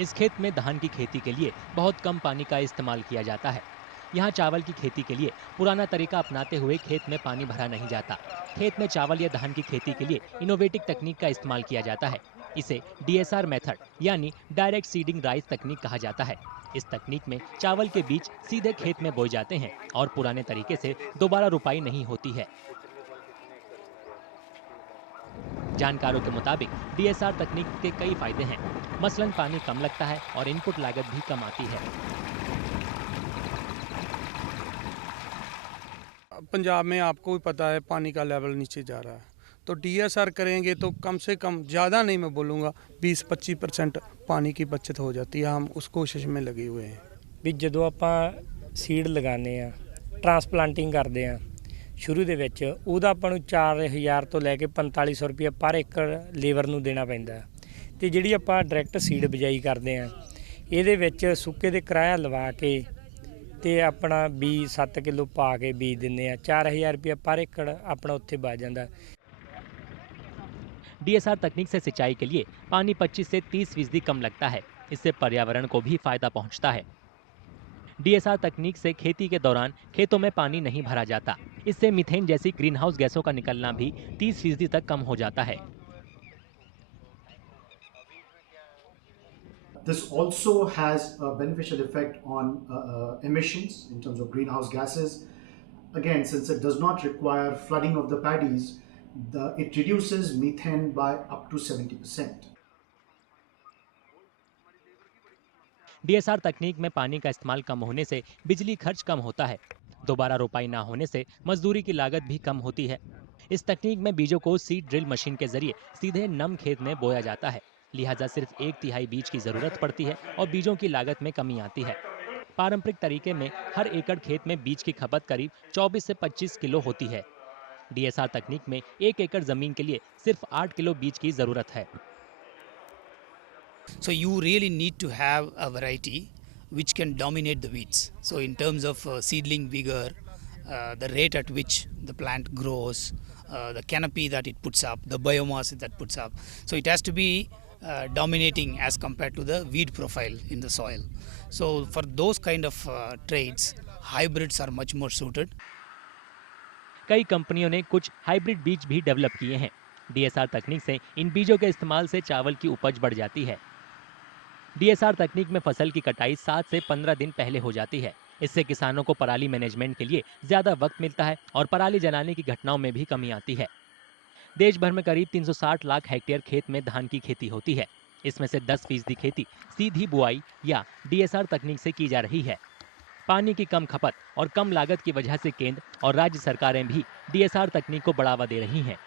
इस खेत में धान की खेती के लिए बहुत कम पानी का इस्तेमाल किया जाता है। यहाँ चावल की खेती के लिए पुराना तरीका अपनाते हुए खेत में पानी भरा नहीं जाता। खेत में चावल या धान की खेती के लिए इनोवेटिव तकनीक का इस्तेमाल किया जाता है। इसे डीएसआर मेथड यानी डायरेक्ट सीडिंग राइस तकनीक कहा जाता है। इस तकनीक में चावल के बीज सीधे खेत में बोए जाते हैं और पुराने तरीके से दोबारा रुपाई नहीं होती है। जानकारों के मुताबिक डीएसआर तकनीक के कई फायदे हैं। मसलन पानी कम लगता है और इनपुट लागत भी कम आती है। पंजाब में आपको भी पता है पानी का लेवल नीचे जा रहा है, तो डीएसआर करेंगे तो कम से कम, ज़्यादा नहीं मैं बोलूँगा, 20-25% पानी की बचत हो जाती है। हम उस कोशिश में लगे हुए हैं। ਵੀ ਜਦੋਂ ਆਪਾਂ ਸੀਡ ਲਗਾਉਂਦੇ ਆ, ਟਰਾਂਸਪਲਾਂਟਿੰਗ ਕਰਦੇ ਆ, ਸ਼ੁਰੂ ਦੇ ਵਿੱਚ ਉਹਦਾ ਆਪਾਂ ਨੂੰ 4000 ਤੋਂ ਲੈ ਕੇ 4500 ਰੁਪਏ ਪਰ ਏਕੜ ਲੇਬਰ ਨੂੰ ਦੇਣਾ ਪੈਂਦਾ ਤੇ ਜਿਹੜੀ ਆਪਾਂ ਡਾਇਰੈਕਟ ਸੀਡ ਬਿਜਾਈ ਕਰਦੇ ਆ, ਇਹਦੇ ਵਿੱਚ ਸੁੱਕੇ ਦੇ ਕਿਰਾਇਆ ਲਵਾ ਕੇ ਤੇ ਆਪਣਾ ਬੀਜ 7 ਕਿਲੋ ਪਾ ਕੇ ਬੀਜ ਦਿੰਦੇ ਆ, 4000 ਰੁਪਏ ਪਰ ਏਕੜ ਆਪਣਾ ਉੱਥੇ ਬਚ ਜਾਂਦਾ। डीएसआर तकनीक से सिंचाई के लिए पानी 25 से 30% कम लगता है। इससे पर्यावरण को भी फायदा पहुंचता है। डीएसआर तकनीक से खेती के दौरान खेतों में पानी नहीं भरा जाता। इससे मीथेन जैसी ग्रीन हाउस गैसों का निकलना भी 30% तक कम हो जाता है। This also has a beneficial effect on emissions in terms of greenhouse gases. Again, since it does not require flooding of the paddies, it reduces methane by up to 70%. DSR तकनीक में पानी का इस्तेमाल कम होने से बिजली खर्च कम होता है। दोबारा रोपाई ना होने से मजदूरी की लागत भी कम होती है। इस तकनीक में बीजों को सीड ड्रिल मशीन के जरिए सीधे नम खेत में बोया जाता है। लिहाजा सिर्फ 1/3 बीज की जरूरत पड़ती है और बीजों की लागत में कमी आती है। पारंपरिक तरीके में हर एकड़ खेत में बीज की खपत करीब 24 से 25 किलो होती है। डीएसआर तकनीक में 1 एकड़ जमीन के लिए सिर्फ 8 किलो बीज की जरूरत है। So you really need to have a variety which can dominate the weeds. So in terms of seedling vigor, the rate at which the plant grows, the canopy that it puts up, the biomass that puts up. So it has to be dominating as compared to the weed profile in the soil. So for those kind of traits, hybrids are much more suited. कई कंपनियों ने कुछ hybrid बीज भी develop किए हैं। DSR तकनीक से इन बीजों के इस्तेमाल से चावल की उपज बढ़ जाती है। डीएसआर तकनीक में फसल की कटाई 7 से 15 दिन पहले हो जाती है। इससे किसानों को पराली मैनेजमेंट के लिए ज्यादा वक्त मिलता है और पराली जलाने की घटनाओं में भी कमी आती है। देश भर में करीब 360 लाख हेक्टेयर खेत में धान की खेती होती है। इसमें से 10% खेती सीधी बुआई या डीएसआर तकनीक से की जा रही है। पानी की कम खपत और कम लागत की वजह से केंद्र और राज्य सरकारें भी डीएसआर तकनीक को बढ़ावा दे रही हैं।